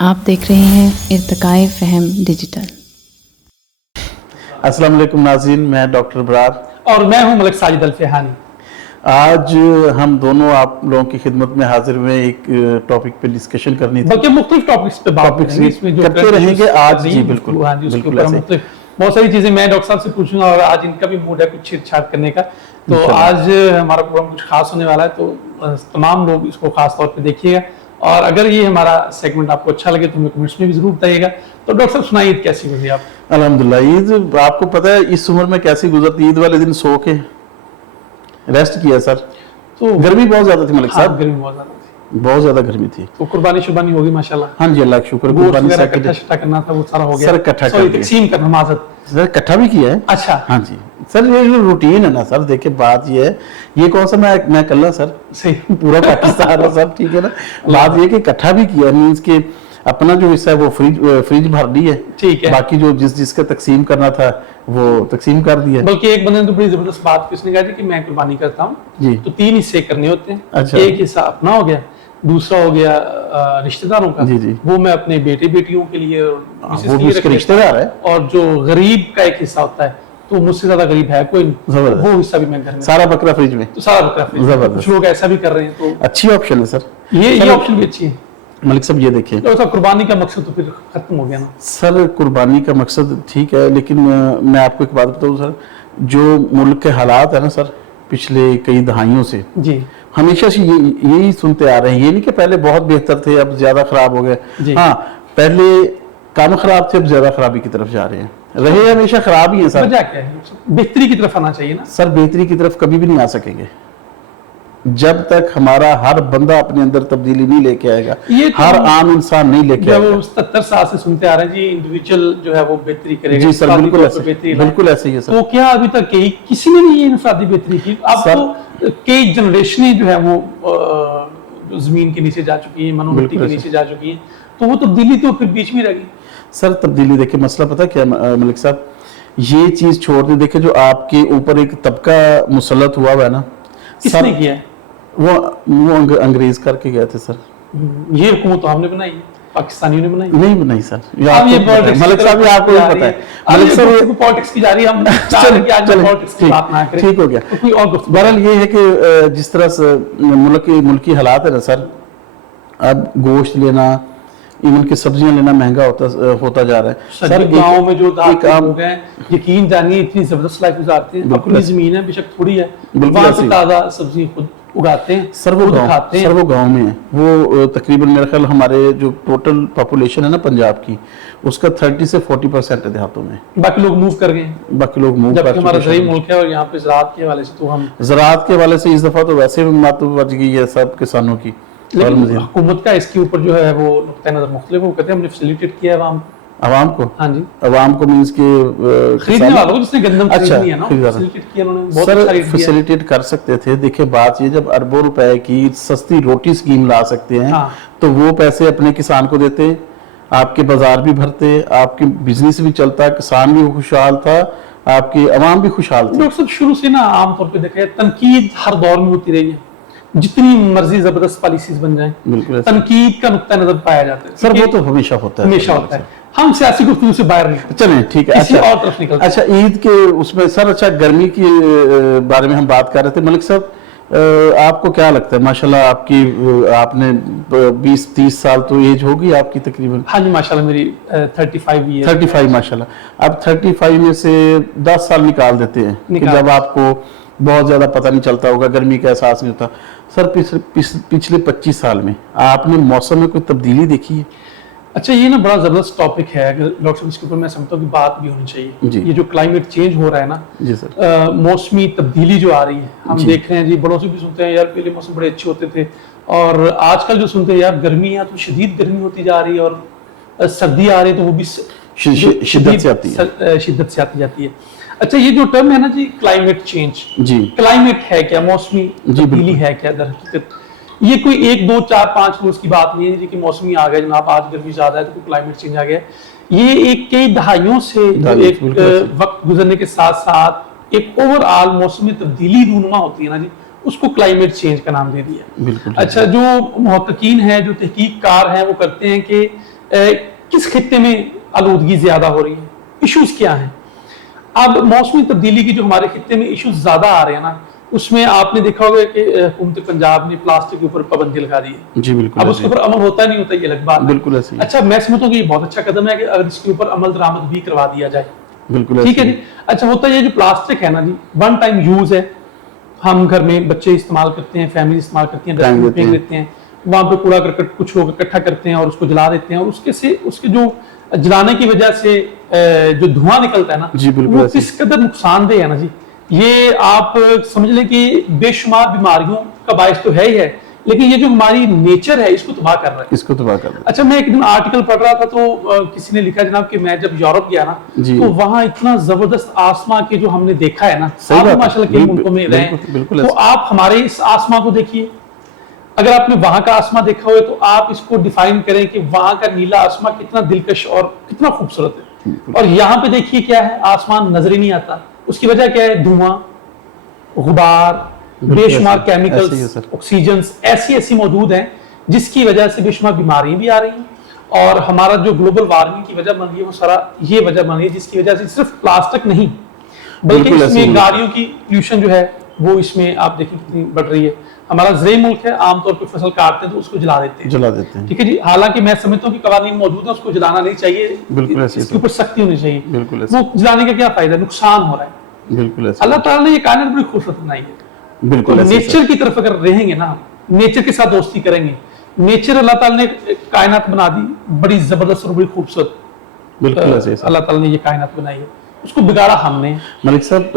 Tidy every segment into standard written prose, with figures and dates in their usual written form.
आप देख रहे हैं इर्तिकाए फ़हम डिजिटल। अस्सलाम वालेकुम नाज़रीन, मैं डॉक्टर बरार और मैं हूं मलिक साजिद अल फ़िहानी। आज हम दोनों आप लोगों की खिदमत में हाजिर हुए एक टॉपिक पे डिस्कशन करनी थी। बल्कि मुख्तलिफ टॉपिक्स पे बात करेंगे, इसमें जो करते रहेंगे आज। जी बिल्कुल, हाँ जी, उसके बिल्कुल ऊपर हम ऐसे। मुख्तलिफ बहुत सारी चीजें मैं डॉक्टर साहब से पूछूंगा और आज इनका भी मूड है कुछ छेड़छाड़ करने का। तो इंशाल्लाह। आज हमारा प्रोग्राम कुछ खास होने वाला है, तो तमाम लोग इसको खास तौर पे देखिएगा। और अगर ये हमारा सेगमेंट आपको अच्छा लगे तो हमें कमेंट्स में भी जरूर बताइएगा। तो डॉक्टर साहब सुनाइए, ईद कैसी गुजरी आप? अल्हम्दुलिल्लाह, ईद आपको पता है इस उम्र में कैसी गुजरती। ईद वाले दिन सो के रेस्ट किया सर। तो गर्मी बहुत ज्यादा थी मलिक हाँ, साहब, गर्मी बहुत ज्यादा थी। बहुत ज्यादा गर्मी थी। तो कुर्बानी शुर्बानी होगी माशाल्लाह। हाँ जी, अल्लाह का शुक्र। गोश्त कुर्बानी वगैरह सर इकट्ठा शिट्ठा करना था, वो सारा हो गया। सर इकट्ठा कर सॉरी, दिया। तकसीम करना, माजत। सर इकट्ठा भी किया है। अच्छा, हाँ जी सर, ये जो रूटीन है ना सर, देखिए बात ये है, ये कौन सा मैं कल्ला सर सही। पूरा पाकिस्तान है सर, ठीक है ना। बात ये कि इकट्ठा भी किया, मीन्स कि अपना जो हिस्सा है वो फ्रिज भर दी है, ठीक है। बाकी जो जिसका तकसीम करना था वो तकसीम कर दिया। बल्कि एक बंदे ने तो बड़ी जबरदस्त बात की, उसने कहा जी कि मैं कुर्बानी करता हूँ जी। तो 3 हिस्से करने होते हैं। अच्छा। एक हिस्सा अपना हो गया, दूसरा हो गया रिश्तेदारों का। जी, जी। वो मैं अपने बेटे बेटियों के लिए और मिसेस वो के भी लिए उसके रख रिश्तेदार है। लेता हूं। और जो गरीब का एक हिस्सा होता है, तो मुझसे ज्यादा गरीब है कोई नहीं, जबरदस्त। वो हिस्सा भी मैं घर में सारा बकरा फ्रिज में। तो सारा बकरा फ्रिज में। जबरदस्त। कुछ लोग ऐसा भी कर रहे हैं, तो अच्छी ऑप्शन है सर। ये ऑप्शन भी अच्छी है। मलिक साहब ये देखिए तो कुर्बानी का मकसद तो फिर खत्म हो गया ना सर, कुर्बानी का मकसद ठीक है, लेकिन मैं आपको एक बात बताऊं सर, जो मुल्क के हालात है ना सर, पिछले कई दहाइयों से जी। हमेशा से यही सुनते आ रहे हैं। ये नहीं कि पहले बहुत बेहतर थे अब ज्यादा खराब हो गए। जी। हाँ, पहले कम खराब थे अब ज्यादा खराबी की तरफ जा रहे हैं। रहे हमेशा खराब ही है सर। वजह क्या है? बेहतरी की तरफ आना चाहिए ना सर बेहतरी की तरफ कभी भी नहीं आ सकेंगे जब तक हमारा हर बंदा अपने अंदर तब्दीली नहीं लेके आएगा। ये तो हर आम इंसान नहीं लेके जब आएगा। 77 साल से सुनते आ रहे हैं जी, इंडिविजुअल जो है वो बेहतरी करेगा। जी सर, इंफरादी बिल्कुल तौर पे ऐसे, बेहतरी लाए। बिल्कुल ऐसे ही है सर। तो क्या अभी तक किसी ने भी ये इंफरादी बेहतरी की? अब सर- तो कई जनरेशनें जो है वो जो जमीन के नीचे जा चुकी है, मनोमिट्टी बिल्कुल के ऐसे। नीचे जा चुकी है, तो वो तब्दीली तो फिर बीच में रह गई। सर तब्दीली देखिए, मसला पता क्या मलिक साहब, ये चीज छोड़ दे, देखिए जो आपके ऊपर एक तबका मुसल्लत हुआ है ना, किसने सर, किया है? वो अंग्रेज करके गए थे सर। ये हुकूमत तो हमने बनाई है, पाकिस्तानियों ने बनाई। नहीं नहीं सर, ये अब आपको ये पता है। पॉलिटिक्स मलिक साहब ये आपको भी पता है। मलिक साहब ये पॉलिटिक्स की जा रही है, हम चाह रहे हैं कि आज पॉलिटिक्स की बात ना करें। ठीक हो गया। तो कोई और गुफ्तगू। बहरहाल ये है कि जिस तरह से मुल्की हालात है ना सर, अब गोश्त लेना, इवन की सब्जियां लेना महंगा होता जा रहा है सर। गाँव में जो एक आम लोग हैं, यकीन जानिए इतनी जबरदस्त लाइफ गुजारते हैं। बिल्कुल अपनी ऐसे। जमीन है, बेशक थोड़ी है, बिल्कुल वहाँ ऐसे से ही। ताजा सब्जी खुद उगाते हैं, सर वो खुद गाँव, खाते हैं। सर वो गाँव में है। वो तकरीबन मेरे ख्याल हमारे जो टोटल पॉपुलेशन है ना पंजाब की, उसका 30 से 40% है देहातों में। बाकी लोग मूव कर गए हैं, बाकी लोग मूव जबकि कर हमारा चुके सही हैं। मुल्क है। और यहाँ पे ज़राअत के हवाले से तो हम, ज़राअत के हवाले से इस दफा तो वैसे भी मत बच गई है सब किसानों की। और लेकिन मुझे हुकूमत का इसके ऊपर जो है वो नुक्ता नज़र मुख्तलिफ है। वो कहते हैं हमने फैसिलिटेट किया है आवाम को, हाँ जी, आवाम को मीन्स के खरीदने वालों को, जिसने गंदम अच्छा, खरीदनी है ना, खरीदा था। फैसिलिटेट किया उन्होंने, बहुत अच्छा सर रेट दिया। फैसिलिटेट कर सकते थे। देखिए बात ये, जब अरबों रुपए की सस्ती रोटी स्कीम ला सकते हैं, हाँ। तो वो पैसे अपने किसान को देते, आपके बाजार भी भरते, आपकी बिजनेस भी चलता, किसान भी खुशहाल था, आपकी आवाम भी खुशहाल थी। डॉक्टर साहब शुरू से ना आमतौर पे देखा है, तनकीद हर दौर में होती रही है, जितनी मर्जी जबरदस्त पॉलिसीज बन जाएं, बिल्कुल ऐसे। तनकीद का नुक्ता नजर पाया जाता है। सर वो तो हमेशा होता है, हमेशा होता है। हम सियासी गुफ्तगू से बाहर नहीं, चलें ठीक है। किसी और तरफ निकलते हैं। अच्छा ईद के उसमें सर, अच्छा गर्मी की बारे में हम बात कर रहे थे। मलिक साहब आपको क्या लगता है, माशाल्लाह आपकी आपने 20-30 साल तो एज होगी आपकी तकरीबन। हाँ जी, माशाल्लाह मेरी 35 ईयर। 35 माशाल्लाह। अब 35 में से 10 साल निकाल देते हैं कि जब आपको बहुत ज्यादा पता नहीं चलता होगा, गर्मी का एहसास नहीं होता। सर पिछले 25 साल में आपने मौसम में कोई तब्दीली देखी है? अच्छा, ये ना बड़ा जबरदस्त टॉपिक है। अगर डॉक्टर साहब इसके ऊपर मैं समझता हूँ कि बात भी होनी जी। चाहिए। ये जो क्लाइमेट चेंज हो रहा है ना जी सर, मौसमी तब्दीली जो आ रही है, हम जी। देख रहे हैं जी, बड़ों से भी सुनते हैं यार पहले मौसम बड़े अच्छे होते थे, और आजकल जो सुनते हैं यार गर्मी है तो शदीद गर्मी होती जा रही है, और सर्दी आ रही है तो वो भी शिद्दत से आती है। शिद्दत से आती जाती है। अच्छा, ये जो टर्म है ना जी, क्लाइमेट चेंज, जी क्लाइमेट है क्या, मौसमी जी, तब्दीली बिल्कुल। है क्या? दर हकीकत ये कोई 1, 2, 4, 5 रोज की बात नहीं है जी कि मौसमी आ गया जनाब, आज गर्मी ज्यादा है तो क्लाइमेट चेंज आ गया। ये एक कई दहाइयों से जो एक वक्त गुजरने के साथ साथ एक ओवरऑल मौसमी तब्दीली रूनुमा होती है ना जी, उसको क्लाइमेट चेंज का नाम दे दिया। बिल्कुल। अच्छा, जो मुहक्किकीन हैं, जो तहकीककार हैं, वो करते हैं कि किस खित्ते में आलूदगी ज्यादा हो रही है, इश्यूज क्या हैं। अब मौसमी तब्दीली की जो हमारे खित्ते में इश्यूज ज्यादा आ रहे हैं ना, उसमें आपने देखा होगा कि हुकूमत पंजाब ने प्लास्टिक के ऊपर पाबंदी लगा दी है। जी बिल्कुल। अब उसके ऊपर अमल होता नहीं होता, ये अलग बात है। बिल्कुल ऐसे ही। अच्छा, मैं समझता हूँ कि ये बहुत अच्छा कदम है कि अगर इसके ऊपर अमल दरामद भी करवा दिया जाए। बिल्कुल ठीक है जी। अच्छा, होता है ये जो प्लास्टिक है ना जी, वन टाइम यूज है। हम घर में बच्चे इस्तेमाल करते हैं, फैमिली इस्तेमाल करती है, डस्टबिन में फेंक देते हैं, वहां पे कूड़ा करकट कुछ लोग इकट्ठा करते हैं और उसको जला देते हैं, और उसके जो जलाने की वजह से जो धुआं निकलता है ना, जी बिल्कुल वो ऐसे ही। किस कदर नुकसानदेह है ना जी। ये आप समझ लें कि बेशुमार बीमारियों का बायस तो है ही है, लेकिन ये जो हमारी नेचर है इसको तबाह कर रहा है। इसको तबाह कर देता अच्छा, मैं एक दिन आर्टिकल पढ़ रहा था तो किसी ने लिखा जनाब कि मैं जब यूरोप गया ना, जी। तो वहां इतना जबरदस्त आसमां के जो हमने देखा है ना, सही आप बात है। माशाल्लाह कई बिल्कुल, मुल्कों में रहे, बिल्कुल, बिल्कुल तो ऐसे। आप हमारे इस आसमां को देखिए। अगर आपने वहां का आसमां देखा हो तो आप इसको डिफाइन करें कि वहां का नीला आसमां कितना दिलकश और कितना खूबसूरत है, और यहाँ पे देखिए क्या है, आसमान नजर ही नहीं आता। उसकी वजह क्या है? धुआं, गुबार, बेशुमार ऐसे ही है केमिकल्स, सर। ऑक्सीजन ऐसी मौजूद हैं जिसकी वजह से बेशुमार बीमारियां भी आ रही हैं, और हमारा जो ग्लोबल वार्मिंग की वजह बन रही है वो सारा ये वजह बन रही है, जिसकी वजह से सिर्फ प्लास्टिक नहीं बल्कि बिल्कुल ऐसे ही इसमें है। गाड़ियों की पोल्यूशन जो है वो इसमें आप देखिए कितनी बढ़ रही है। हमारा ज़रे मुल्क है, आमतौर पर फसल काटते हैं तो उसको जला देते हैं, जला देते हैं। ठीक है जी। हालांकि मैं समझता हूँ कि कवानीन मौजूद है, उसको जलाना नहीं चाहिए, बिल्कुल ऐसे ही इसके ऊपर सख्ती होनी चाहिए। बिल्कुल ऐसे। वो जलाने का क्या फायदा, नुकसान हो रहा है। बिल्कुल ऐसे। अल्लाह ताला ने ये कायनात बड़ी खूबसूरत बनाई है। बिल्कुल तो ऐसे ही, नेचर की तरफ अगर रहेंगे ना, नेचर के साथ दोस्ती करेंगे, नेचर अल्लाह ताला ने कायनात बना दी बड़ी जबरदस्त और बड़ी खूबसूरत। बिल्कुल ऐसे ही सर। अल्लाह ताला ने ये कायनात बनाई है, उसको बिगाड़ा हमने। मलिक साहब,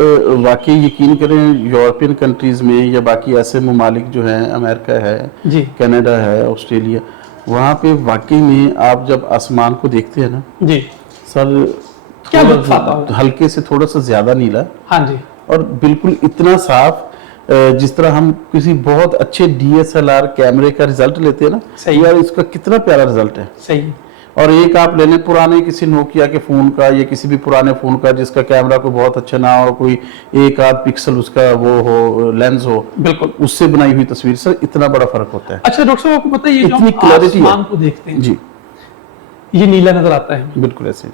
वाकई यकीन करें, यूरोपियन कंट्रीज में या बाकी ऐसे ममालिक जो हैं, अमेरिका है जी कनाडा है, ऑस्ट्रेलिया, वहाँ पे वाकई में आप जब आसमान को देखते हैं ना जी, सर, क्या थोड़ा लुत्फ आता होगा। हल्के से थोड़ा सा ज्यादा नीला हाँ जी, और बिल्कुल इतना साफ, जिस तरह हम किसी बहुत अच्छे DSLR कैमरे का रिजल्ट लेते हैं ना, सही। यार इसका कितना प्यारा रिजल्ट है। सही। और एक आप ले लें पुराने किसी नोकिया के फोन का या किसी भी पुराने फोन का जिसका कैमरा कोई बहुत अच्छा ना हो, कोई एक आध पिक्सल उसका वो हो, लेंस हो, बिल्कुल उससे बनाई हुई तस्वीर, सर इतना बड़ा फर्क होता है। अच्छा डॉक्टर साहब, आपको पता है ये जो इतनी हम clarity है। आसमान को देखते हैं जी ये नीला नजर आता है। बिल्कुल ऐसे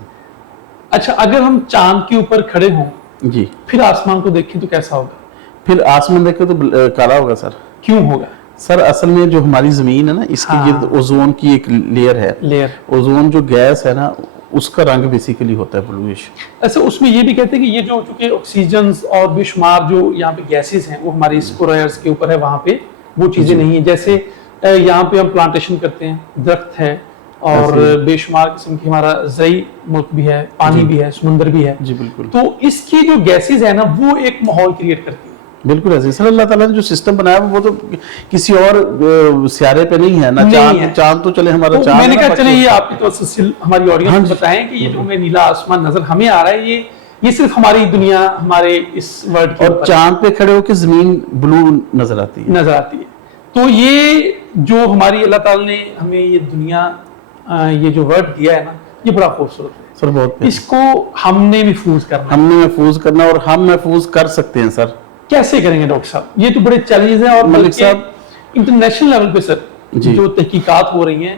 अच्छा, अगर हम चांद के ऊपर खड़े हों जी। फिर आसमान को देखें तो कैसा होगा? फिर आसमान देखे तो काला होगा सर। क्यों होगा? सर असल में जो हमारी जमीन है ना, इसके हाँ। गिर्द ओजोन की एक लेयर है। लेयर। ओजोन जो गैस है ना, उसका रंग बेसिकली होता है ब्लूइश। ऐसे उसमें ये भी कहते हैं कि ये जो चूंकि ऑक्सीजन और बेशुमार जो यहाँ पे गैसेस हैं वो हमारी स्पोरायर्स के ऊपर है, वहाँ पे वो चीजें नहीं है। जैसे यहाँ पे हम प्लांटेशन करते हैं, दरख्त है और बेशुमार किस्म की, हमारा ज़रई मुल्क भी है, पानी भी है, समुंदर भी है। जी बिल्कुल। तो इसकी जो गैसेस है ना वो एक माहौल क्रिएट करती है। बिल्कुल ऐसे सर, अल्लाह ताला ने जो सिस्टम बनाया वो तो किसी और सियारे पे नहीं है ना। नहीं चांद है। चांद तो चले हमारा तो चांद मैंने है ना, कहा चले बाकी- ये आपकी तो हमारी ऑडियंस हाँ को जी। बताएं कि ये जो हमें नीला आसमान नजर हमें आ रहा है, ये सिर्फ हमारी दुनिया, हमारे इस वर्ल्ड के और ऊपर चांद पे खड़े होकर जमीन ब्लू नजर आती है। नजर आती है। तो ये जो हमारी अल्लाह ताला ने हमें ये दुनिया, ये जो वर्ड दिया है ना, ये बड़ा खूबसूरत है। सर बहुत प्यारा। इसको हमने महफूज करना है। हमने महफूज करना और हम महफूज कर सकते हैं सर। कैसे करेंगे डॉक्टर साहब? ये तो बड़े चैलेंजेस हैं, और मलिक साहब, इंटरनेशनल लेवल पे सर जी। जो तहकीकात हो रही हैं,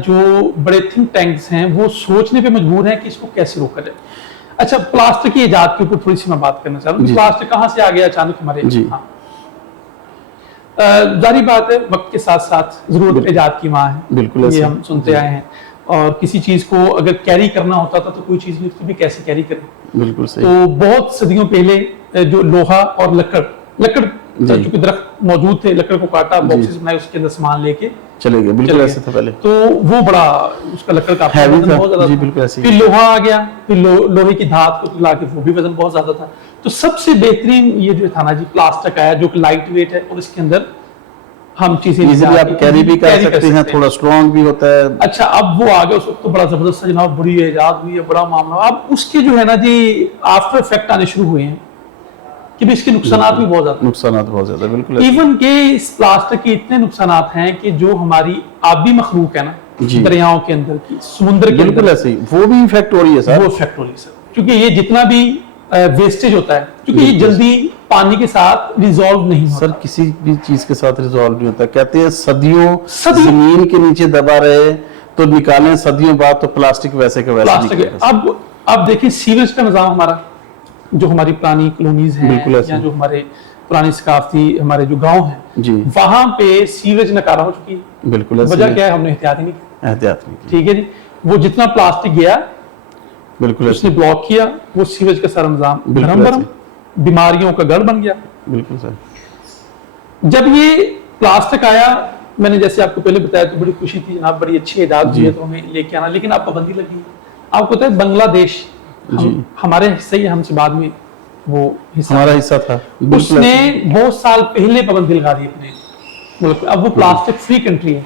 जो बड़े थिंक टैंक्स हैं वो सोचने पे मजबूर हैं कि इसको कैसे रोका जाए। अच्छा, प्लास्टिक की इजाद के ऊपर थोड़ी सी मैं बात करना चाह रहा हूँ। जी। प्लास्टिक कहाँ से आ गया अचानक हमारे? जी। हाँ, जारी बात है, वक्त के साथ साथ जरूरत इजाद की माँ है, बिल्कुल ये ऐसे। हम सुनते आए हैं। और किसी चीज को अगर कैरी करना होता था तो कोई चीज नहीं होती, भी कैसे कैरी करें। बिल्कुल सही। तो बहुत सदियों पहले जो लोहा और लकड़ जी। चूंकि दरख्त मौजूद थे, लकड़ को काटा, बॉक्सेस बनाए, उसके अंदर सामान लेके चले गए। बिल्कुल चले ऐसे था पहले। तो वो बड़ा उसका लकड़ का Heavy वजन था। बहुत ज्यादा जी, था। बिल्कुल ऐसे ही। फिर लोहा आ गया, फिर लोहे की धात को ला के वो भी वजन बहुत ज्यादा था। तो सबसे बेहतरीन ये जो था ना जी, प्लास्टिक आया जो कि लाइट वेट है और इसके अंदर हम चीजें इजीली आप कैरी भी कर सकते हैं, थोड़ा स्ट्रॉन्ग भी होता है। अच्छा, अब वो आ गया, उस वक्त तो बड़ा जबरदस्त जनाब, बड़ी इजाद हुई है, बड़ा मामला। अब उसके जो है ना जी आफ्टर इफेक्ट आने शुरू हुए हैं कि भी इसके नुकसानात भी बहुत ज्यादा। नुकसानात बहुत ज्यादा। बिल्कुल ऐसे। इवन के इस प्लास्टिक के इतने नुकसानात हैं कि जो हमारी आबी मखलूक है ना, जी। दरियाओं के अंदर की, समुद्र के बिल्कुल अंदर, ऐसे ही वो भी इफेक्ट हो रही है सर। वो इफेक्ट हो रही है सर। क्योंकि ये जितना भी वेस्टेज होता है, क्योंकि ये जल्दी पानी के साथ रिजॉल्व नहीं होता। सर किसी भी चीज के साथ रिजॉल्व नहीं होता। कहते हैं सदियों सदियों- जमीन के नीचे दबा रहे तो निकालें सदियों बाद तो प्लास्टिक वैसे का वैसे प्लास्टिक निकलेगा। अब देखिए सीवेज का निजाम हमारा, जो हमारी पुरानी कॉलोनीज बिल्कुल हैं ऐसे। या जो हमारे पुरानी सकाफती हमारे जो गांव हैं, जी वहां पे सीवेज नकारा हो चुकी है। बिल्कुल ऐसे वजह ही। क्या है? हमने एहतियात ही नहीं की। एहतियात नहीं की। ठीक है जी, वो जितना प्लास्टिक गया बिल्कुल उसने ऐसे। ब्लॉक किया, वो सीवेज का सारा निजाम बिल्कुल भरम बीमारियों का गढ़ बन गया। बिल्कुल सर। जब ये प्लास्टिक आया, मैंने जैसे आपको पहले बताया तो बड़ी खुशी थी जनाब, बड़ी अच्छी इजाजत हुई है तो हमें लेके आना, लेकिन अब पाबंदी लगी। आपको पता है बांग्लादेश हमारे हिस्से ही, हमसे बाद में वो हिस्सा हमारा हिस्सा था। बिल्कुल उसने ऐसे। बहुत साल पहले पाबंदी लगा दी अपने मुल्क पे। अब वो प्लास्टिक फ्री कंट्री है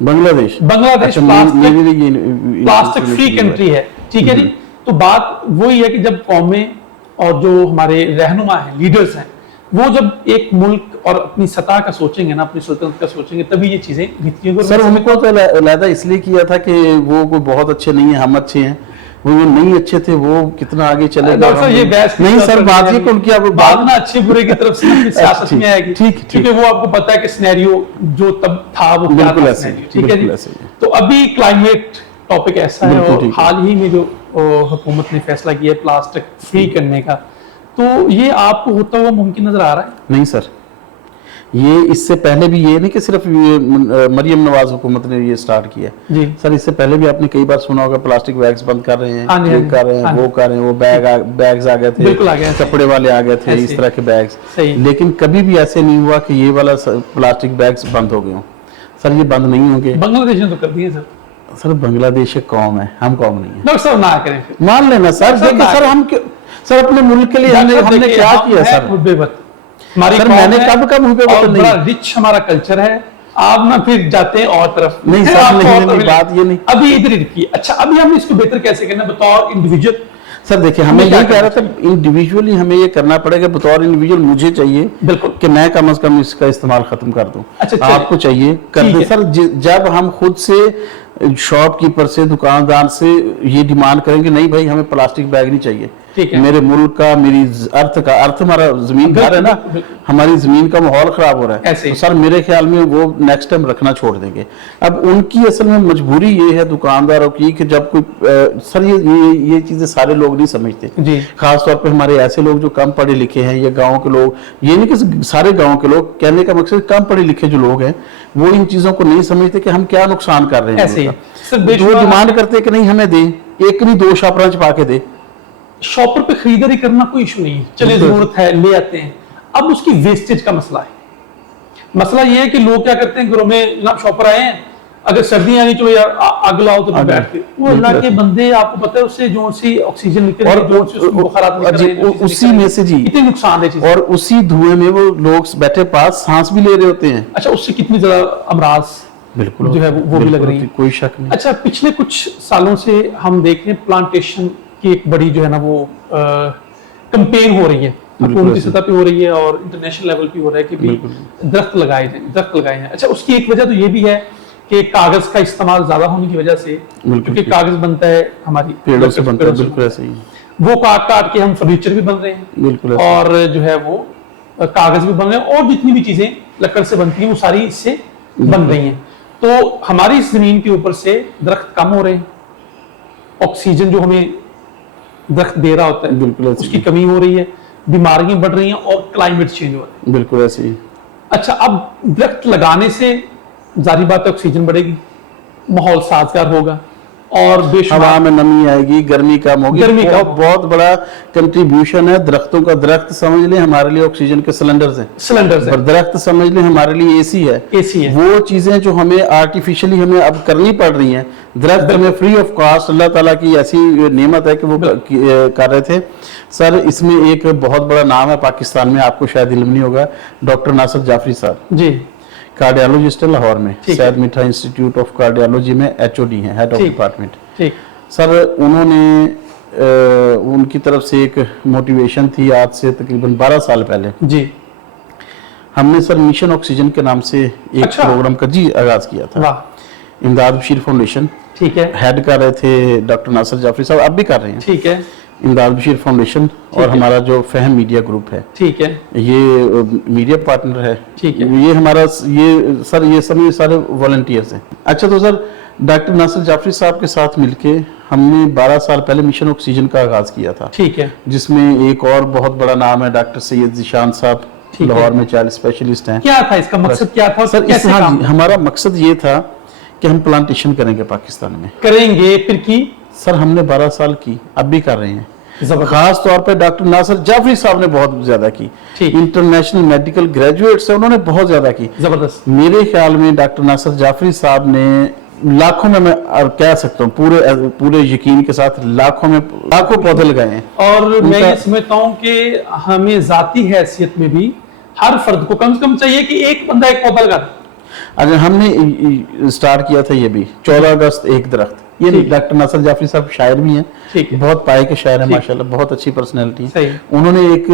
बांग्लादेश। बांग्लादेश। अच्छा, मेरे लिए ये प्लास्टिक फ्री कंट्री है। ठीक है जी। तो बात वही है कि जब कौमें और जो हमारे रहनुमा हैं, लीडर्स हैं, वो जब एक मुल्क और अपनी सतह का सोचेंगे ना, अपनी सल्तनत का सोचेंगे, तभी ये चीजें बीतती हैं। सर उनको तो अलहदा इसलिए किया था कि वो कोई बहुत अच्छे नहीं है, हम अच्छे हैं। वो नहीं अच्छे थे, वो कितना आगे चले गए। डॉक्टर साहब ये बहस नहीं सर, बात ये कि उनकी अब बात ना अच्छे बुरे की तरफ से अपनी सियासत में आएगी। ठीक क्योंकि वो आपको पता है कि सिनेरियो जो तब था वो क्या बिल्कुल था ऐसे ही, सिनेरियो। ठीक है बिल्कुल जी। ऐसे ही। तो अभी क्लाइमेट टॉपिक ऐसा है बिल्कुल और ठीक है। हाल ही में जो हुकूमत ने फैसला किया है प्लास्टिक फ्री करने का, तो ये आपको होता हुआ मुमकिन नजर आ रहा है? नहीं सर, ये इससे पहले भी ये नहीं कि सिर्फ ये मरियम नवाज हुकूमत ने ये स्टार्ट किया जी सर। इससे पहले भी आपने कई बार सुना होगा प्लास्टिक बैग्स बंद कर रहे हैं, हाँ जी, ये हाँ जी, कर रहे हैं, हाँ वो कर रहे हैं, वो बैग्स आ गए थे, बिल्कुल आ गए थे। कपड़े वाले आ गए थे, ऐसे। इस तरह के बैग्स। सही। लेकिन कभी भी ऐसे नहीं हुआ कि ये वाला प्लास्टिक बैग्स बंद हो गए हों। सर ये बंद नहीं होंगे बांग्लादेश ने तो कर दिए सर। सर। बांग्लादेश एक कौम है, हम कौम नहीं है। डॉक्टर साहब ना करें फिर। मान लेना सर। सर, देखिए सर, हम सर अपने मुल्क के लिए हमने क्या किया सर? मुद्देबत हमारी सर कौम मैंने है कब मुद्देबत और नहीं। बड़ा रिच हमारा कल्चर है। आप ना फिर जाते हैं और तरफ। नहीं सर, आपको नहीं, और नहीं, तरफ बात ये नहीं। अभी इधर ही रखिए। अच्छा, अभी हम इसको बेहतर कैसे करना बतौर इंडिविजुअल? सर देखिए, हमें ये कह रहा था इंडिविजुअली हमें ये करना पड़ेगा। बतौर इंडिविजुअल मुझे चाहिए बिल्कुल कि मैं कम से कम इसका इस्तेमाल खत्म कर दूं। अच्छा, चलिए। आपको चाहिए कर ठीक दे है। सर। जब हम खुद से शॉपकीपर से, दुकानदार से ये डिमांड करेंगे नहीं भाई हमें प्लास्टिक बैग नहीं चाहिए, ठीक है। मेरे मुल्क का, मेरी अर्थ हमारा जमीन खा रहा है ना, बिल्कुल। हमारी जमीन का माहौल खराब हो रहा है, ऐसे ही। तो सर मेरे ख्याल में वो नेक्स्ट टाइम रखना छोड़ देंगे। अब उनकी असल में मजबूरी ये है दुकानदारों की कि जब कोई सर ये चीजें सारे लोग नहीं समझते जी। खास तौर पे हमारे ऐसे लोग जो कम पढ़े लिखे हैं या गांव के लोग, ये नहीं कि सारे गांव के लोग, कहने का मकसद कम पढ़े लिखे जो लोग हैं वो इन चीजों को नहीं समझते कि हम क्या नुकसान कर रहे हैं। ऐसे ही। सर, तो वो डिमांड करते हैं कि नहीं हमें दे, एक नहीं दो शापरा छपा के दे। शॉपर पे खरीदारी करना कोई इशू नहीं है, चले जरूरत है ले आते हैं। अब उसकी वेस्टेज का मसला है। मसला ये है कि लोग क्या करते हैं, घरों में जनाब शॉपर आए हैं, अगर सर्दियां नहीं चलो यार आग लाओ तो बैठ के, वो अल्लाह के बंदे, आपको पता है उससे जो सी ऑक्सीजन निकल और रही है, जो सी उसमें बुखारात निकल रहे हैं, उसी में से जी इतनी नुकसानदेह चीज़। और उसी धुएं में वो लोग बैठे पास सांस भी ले रहे होते हैं। अच्छा, उससे कितनी ज्यादा अमराज बिल्कुल जो है वो भी लग रही है। कोई शक नहीं। अच्छा, पिछले कुछ सालों से हम देख रहे हैं प्लांटेशन की एक बड़ी जो है ना वो कंपेन हो रही है, हुकूमती सतह पे हो रही है और इंटरनेशनल लेवल पे हो रहा है कि भी दरख्त लगाए जाए। अच्छा, उसकी एक वजह तो ये भी है कि कागज का इस्तेमाल ज्यादा होने की वजह से, क्योंकि कागज बनता है हमारी पेड़ों से बनता है, बिल्कुल ऐसे ही। वो काट के हम फर्नीचर भी बन रहे हैं, बिल्कुल ऐसे। और जो है वो कागज भी बन रहे हैं, और जितनी भी चीजें लकड़ से बनती हैं वो सारी इससे बन रही हैं। तो हमारी इस जमीन के ऊपर से दरख्त कम हो रहे हैं, ऑक्सीजन जो हमें दरख्त दे रहा होता है बिल्कुल ऐसे उसकी कमी हो रही है, बीमारियां बढ़ रही हैं और क्लाइमेट चेंज हो रहा है। बिल्कुल ऐसे ही। अच्छा, अब दरख्त लगाने से जारी बात है ऑक्सीजन बढ़ेगी, माहौल साजगार होगा और हवा बेशुमार में नमी आएगी, गर्मी कम होगी। गर्मी कम। बहुत बड़ा कंट्रीब्यूशन है दरख्तों का। दरख्त समझ लें हमारे लिए ऑक्सीजन के सिलेंडर्स हैं, सिलेंडर्स और दरख्त समझ लें हमारे लिए एसी है। एसी है। वो चीजें जो हमें आर्टिफिशियली हमें अब करनी पड़ रही हैं, दरख्त हमें फ्री ऑफ कॉस्ट, अल्लाह ताला की ऐसी नेमत है कि वो कर रहे थे। सर इसमें एक बहुत बड़ा नाम है पाकिस्तान में, आपको शायद इल्म नहीं होगा, डॉक्टर नासिर जाफरी साहब जी, कार्डियोलॉजिस्ट है लाहौर में, ठीक है। सैयद मिठा इंस्टीट्यूट ऑफ कार्डियोलॉजी में HOD है, हेड ऑफ ठीक। डिपार्टमेंट। ठीक। सर उन्होंने उनकी तरफ से एक मोटिवेशन थी, आज से तकरीबन 12 साल पहले जी, हमने सर मिशन ऑक्सीजन के नाम से एक अच्छा। प्रोग्राम का जी आगाज किया था। वाह, इमदाद बशीर फाउंडेशन ठीक है, हेड कर रहे थे डॉक्टर नासिर जाफरी साहब, अब भी कर रहे हैं। ठीक है, इमदाद बशीर फाउंडेशन और है। हमारा जो फहम मीडिया ग्रुप है, ठीक है, ये मीडिया पार्टनर है। ठीक है। ये हमारा ये सर ये सब ये सारे वॉलंटियर्स हैं। अच्छा, तो सर डॉक्टर नासिर जाफरी साहब के साथ मिलके हमने 12 साल पहले मिशन ऑक्सीजन का आगाज किया था, ठीक है, जिसमें एक और बहुत बड़ा नाम है डॉक्टर सैयद ज़ीशान साहब, ठीक है। लाहौर में चाइल्ड स्पेशलिस्ट हैं। क्या था इसका मकसद, क्या था सर कैसे हाँ काम जी, हमारा मकसद ये था कि हम प्लांटेशन करेंगे पाकिस्तान में। करेंगे, फिर की सर हमने 12 साल की, अब भी कर रहे हैं। जबरदस्त। खास तौर पे डॉक्टर नासिर जाफरी साहब ने बहुत ज्यादा की, ठीक। इंटरनेशनल मेडिकल ग्रेजुएट्स है, उन्होंने बहुत ज्यादा की। जबरदस्त। मेरे ख्याल में डॉक्टर नासिर जाफरी साहब ने लाखों में, मैं कह सकता हूँ पूरे यकीन के साथ लाखों पौधे लगाए हैं। और मैं ये समझता हूँ कि हमें जाती हैसियत में भी हर फर्द को कम से कम चाहिए कि एक बंदा एक पौधा लगा। अगर हमने स्टार्ट किया था ये भी 14 अगस्त एक दरख्त, ये डॉक्टर नासिर जाफरी साहब शायर भी हैं, ठीक है, बहुत पाए के शायर हैं माशाल्लाह, बहुत अच्छी पर्सनैलिटी सही। है। उन्होंने एक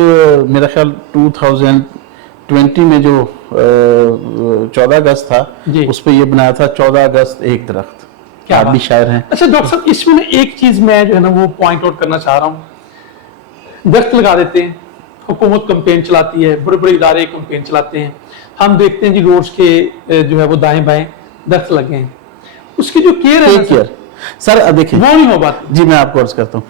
मेरा ख्याल 2020 में जो 14 अगस्त था उस पर ये बनाया था 14 अगस्त एक दरख्त। क्या आप भी शायर हैं। अच्छा डॉक्टर साहब, इसमें ना एक चीज मैं जो है ना वो पॉइंट आउट करना चाह रहा हूँ। दरख्त लगा देते हैं, हुकूमत कैंपेन चलाती है, बड़े बड़े इदारे कैंपेन चलाते हैं, हम देखते हैं जी रोड्स के जो है वो दाएं बाएं दरख्त लगे हैं, उसकी जो केयर है सर देखिए वो नहीं हो पाती। जी मैं आपको अर्ज करता हूँ,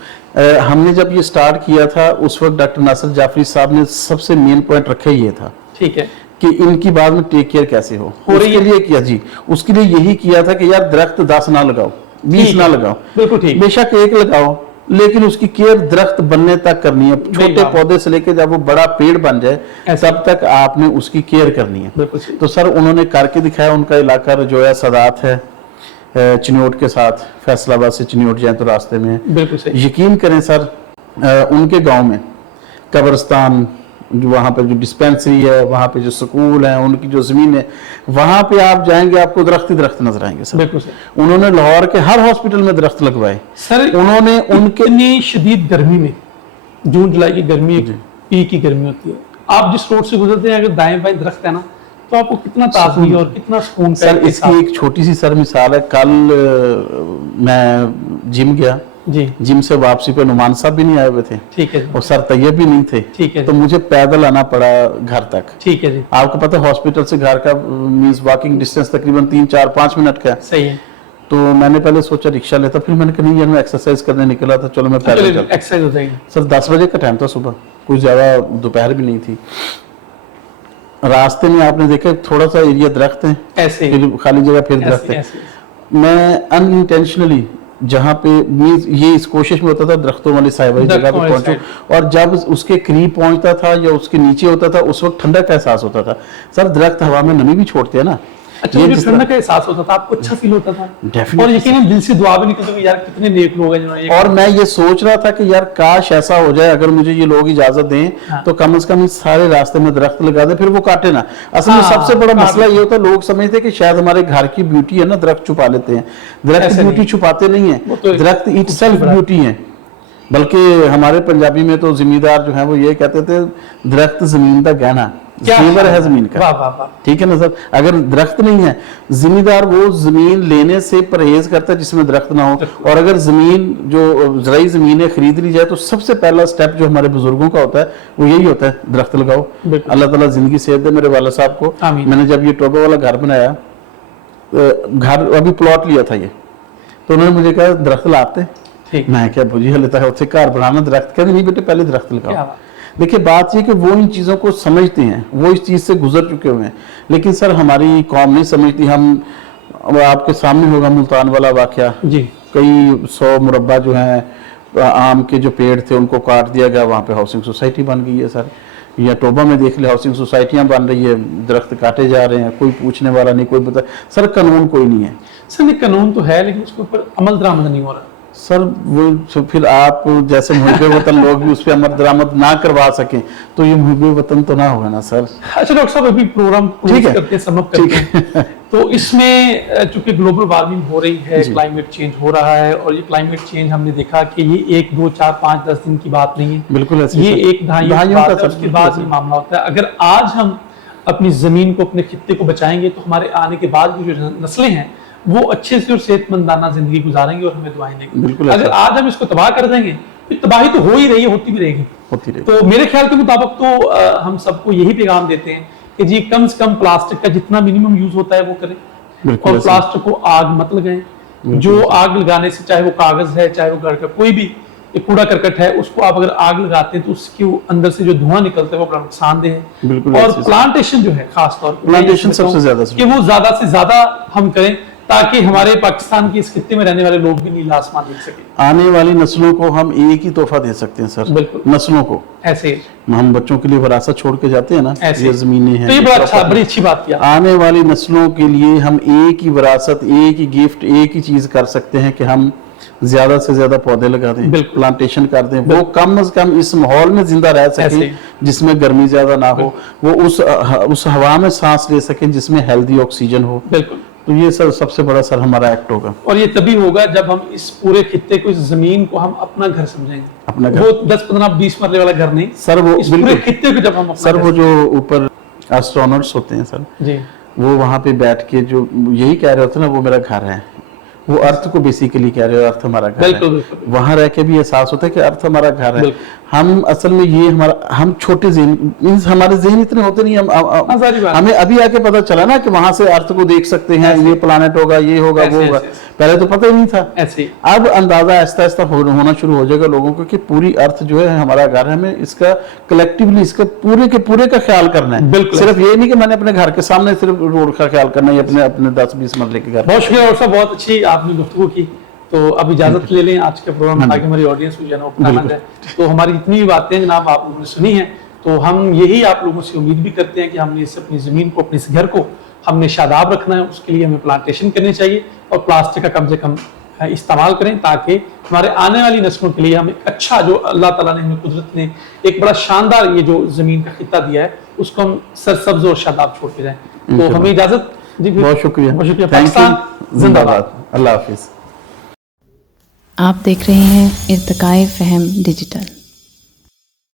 हमने जब ये स्टार्ट किया था उस वक्त डॉक्टर नासिर जाफरी साहब ने सबसे मेन पॉइंट रखा ये था, ठीक है, कि इनकी बाद में टेक केयर कैसे हो रही है। लिए किया जी, उसके लिए यही किया था कि यार दरख्त 10 ना लगाओ, 20 ना लगाओ, बिल्कुल ठीक, बेशक एक लगाओ, लेकिन उसकी केयर दरख्त बनने तक करनी है। छोटे पौधे से लेकर जब वो बड़ा पेड़ बन जाए तब तक आपने उसकी केयर करनी है। तो सर उन्होंने करके दिखाया, उनका इलाका जो है सदात है चिन्योट के साथ, फैसलाबाद से चिन्योट जाए तो रास्ते में, बिल्कुल सही। यकीन करें सर उनके गांव में कब्रिस्तान, जो वहाँ पे जो डिस्पेंसरी है, वहाँ पे जो स्कूल है, उनकी जो जमीन है, वहाँ पे आप जाएंगे आपको दरख्त ही दरख्त नजर आएंगे सर। बिल्कुल सही। उन्होंने लाहौर के हर हॉस्पिटल में दरख्त लगवाए सर। उन्होंने उनके इतनी शदीद गर्मी में, जून जुलाई की गर्मी पी की गर्मी होती है, आप जिस रोड से गुजरते हैं अगर दाएं बाएं दरख्त है ना तो आपको कितना ताजगी और कितना सुकून। सर इसकी एक छोटी सी सर मिसाल है, कल मैं जिम गया जी, जिम से वापसी पे नुमान साहब भी नहीं आए हुए थे, ठीक है, और सर तैयब भी नहीं थे, ठीक है, तो मुझे पैदल आना पड़ा घर तक, ठीक है जी। आपको पता है हॉस्पिटल से घर का मींस वॉकिंग डिस्टेंस तकरीबन 3-4-5 मिनट का है। सही है। तो मैंने पहले सोचा रिक्शा लेता, फिर मैंने कहा नहीं यार मैं एक्सरसाइज करने निकला था, चलो मैं पैदल चलता। एक्सरसाइज हो जाएगी। सर 10 बजे का टाइम था सुबह, कुछ ज्यादा दोपहर भी नहीं थी। रास्ते में आपने देखा थोड़ा सा एरिया दरख्त है, ऐसे फिर खाली जगह, फिर दरख्त है। मैं अनइंटेंशनली जहाँ पे ये इस कोशिश में होता था दरख्तों वाली साइड वाली जगह पे पहुंचूं, और जब उसके करीब पहुंचता था या उसके नीचे होता था उस वक्त ठंडक का एहसास होता था। सर दरख्त हवा में नमी भी छोड़ते हैं ना, अच्छा, ये ठंडक का एहसास होता था, आपको अच्छा फील होता था, और यकीनन दिल से दुआ भी निकलती थी यार कितने नेक लोग हैं जिन्होंने। और मैं ये सोच रहा था कि यार काश ऐसा हो जाए, अगर मुझे ये लोग इजाजत दें तो कम से कम इस सारे रास्ते में दरख्त लगा दे, फिर वो काटे ना। असल में सबसे बड़ा मसला ये होता है, लोग समझते हैं कि शायद हमारे घर की ब्यूटी है ना दरख्त छुपा लेते हैं, दरख्त ब्यूटी छुपाते नहीं है, दरख्त इटसेल्फ ब्यूटी है। बल्कि हमारे पंजाबी में तो जिम्मेदार जो है वो ये कहते थे दरख्त जमीन का गहना, जेवर है जमीन का, ठीक है ना सर। अगर दरख्त नहीं है, जिम्मेदार वो जमीन लेने से परहेज करता है जिसमें दरख्त ना हो। और अगर जमीन जो ज़राई जमीन है खरीद ली जाए तो सबसे पहला स्टेप जो हमारे बुजुर्गों का होता है वो यही होता है, दरख्त लगाओ। अल्लाह ताला जिंदगी सेहत दे मेरे वाला साहब को। मैंने जब ये टोबा वाला घर बनाया, घर अभी प्लॉट लिया था ये, तो उन्होंने मुझे कहा दरख्त लाते, मैं क्या बुझी हले तक उत्थे घर बनाना दरख्त, कहते नहीं बेटे पहले दरख्त लगाओ। देखिए बात ये कि वो इन चीज़ों को समझते हैं, वो इस चीज़ से गुजर चुके हुए हैं, लेकिन सर हमारी कौम नहीं समझती। हम आपके सामने होगा मुल्तान वाला वाकया जी, कई 100 मुरब्बा जो हैं आम के जो पेड़ थे उनको काट दिया गया, वहाँ पे हाउसिंग सोसाइटी बन गई है सर। या टोबा में देख ले हाउसिंग सोसाइटियाँ बन रही है, दरख्त काटे जा रहे हैं, कोई पूछने वाला नहीं, कोई बता। सर कानून कोई नहीं है सर, नहीं कानून तो है लेकिन उसके ऊपर अमल दरामद नहीं हो रहा सर। वो फिर आप जैसे मुहिबे वतन लोग भी उस पर अमल दरामद ना करवा सकें तो ये मुहिबे वतन तो ना होगा ना सर। अच्छा डॉक्टर साहब, अभी प्रोग्राम करते हैं, समअप करते हैं, तो इसमें चूंकि ग्लोबल वार्मिंग हो रही है, क्लाइमेट चेंज हो रहा है, और ये क्लाइमेट चेंज हमने देखा कि ये 1, 2, 4, 5, 10 दिन की बात नहीं है, बिल्कुल ये एक दहाइयों का उसके बाद ये मामला होता है। अगर आज हम अपनी जमीन को, अपने खित्ते को बचाएंगे तो हमारे आने के बाद की जो नस्लें हैं वो अच्छे से और सेहतमंदाना जिंदगी गुजारेंगे और हमें दुआएं देंगे। अगर आज हम इसको तबाह कर देंगे तो तबाही तो हो ही रही है, होती भी रहेगी। तो मेरे ख्याल के मुताबिक तो हम सबको यही पैगाम देते हैं कि जी कम से कम प्लास्टिक का जितना मिनिमम यूज होता है वो करें, और प्लास्टिक को आग मत लगाएं। जो आग लगाने से, चाहे वो कागज है, चाहे वो घर का कोई भी एक कूड़ा करकट है, उसको आप अगर आग लगाते हैं तो उसके अंदर से जो धुआं निकलता है वो बड़ा नुकसानदेह है। बिल्कुल और ऐसे- प्लांटेशन जो है खास तौर पर प्लांटेशन सबसे ज्यादा कि वो ज्यादा से ज्यादा हम करें, ताकि हमारे पाकिस्तान के इस खित्ते में रहने वाले लोग भी नीला आसमान देख सकें। आने वाली नस्लों को हम एक ही तोहफा दे सकते हैं सर, बिल्कुल। नस्लों को। ऐसे ही हम बच्चों के लिए विरासत छोड़ के जाते हैं ना, ऐसे ये जमीनें हैं, तो ये ये बड़ा अच्छा, प्रॉपर्टी। बड़ी अच्छी बात किया। आने वाली नस्लों के लिए हम एक ही विरासत, एक ही गिफ्ट, एक ही चीज कर सकते हैं कि हम ज्यादा से ज्यादा पौधे लगा दें, बिल्कुल। प्लांटेशन कर दें, वो कम से कम इस माहौल में जिंदा रह ऐसे सके ही। जिसमें गर्मी ज्यादा ना हो, वो उस हवा में सांस ले सके जिसमें हेल्दी ऑक्सीजन हो। बिल्कुल। तो ये सर सबसे बड़ा सर हमारा एक्ट होगा। और ये तभी होगा जब हम इस पूरे खित्ते को, इस जमीन को हम अपना घर समझेंगे, अपना घर। वो 10, 15, 20 मरले वाला घर नहीं, सर वो इस पूरे बिल्कुल खित्ते को जब हम अपना सर, घर वो जो ऊपर एस्ट्रोनॉट्स होते हैं सर, जी वो वहां पे बैठ के जो यही कह रहे होते हैं ना, वो मेरा घर है, वो अर्थ को बेसिकली कह रहे हो, अर्थ हमारा घर बिल्कुल, है। बिल्कुल। वहां रह के भी एहसास होता है कि अर्थ हमारा घर है। बिल्कुल। हम असल में ये हम छोटे ज़हन, मींस हमारे ज़हन इतने होते नहीं, सारी बात। हमें अभी आके पता चला ना कि वहां से अर्थ को देख सकते हैं, ये प्लानट होगा, ये होगा, वो ऐसे, होगा। ऐसे। पहले तो पता ही नहीं था। ऐसे ही। अब अंदाजा आहिस्ता आहिस्ता होना शुरू हो जाएगा लोगों को कि पूरी अर्थ जो है हमारा घर है, हमें इसका कलेक्टिवली, इसका पूरे के पूरे का ख्याल करना है। बिल्कुल। सिर्फ ये नहीं कि मैंने अपने घर के सामने सिर्फ रोड का ख्याल करना है, अपने अपने 10-20 मरले के घर। बहुत शुक्रिया डॉक्टर साहब, बहुत अच्छी आपने गुफ्तगू की। तो अब इजाजत ले लें आज के प्रोग्राम में, ताकि हमारी ऑडियंस को जो है ना वो पता लग जाए। तो हमारी इतनी भी बातें जनाब आप लोगों ने सुनी हैं, तो हम यही आप लोगों से उम्मीद भी करते हैं कि हमने इस अपनी जमीन को, अपने इस घर को हमने शादाब रखना है। उसके लिए हमें प्लांटेशन करनी चाहिए और प्लास्टिक का कम से कम इस्तेमाल करें, ताकि हमारे आने वाली नस्लों के लिए हम एक अच्छा, जो अल्लाह ताला ने हमें कुदरत ने एक बड़ा शानदार ये जो जमीन का खित्ता दिया है, उसको हम सरसब्ज और शादाब छोड़ के जाएं। तो हमें इजाजत। जी बहुत शुक्रिया, बहुत शुक्रिया। थैंक यू, पाकिस्तान जिंदाबाद। अल्लाह हाफिज। आप देख रहे हैं इर्तिकाए फ़हम डिजिटल।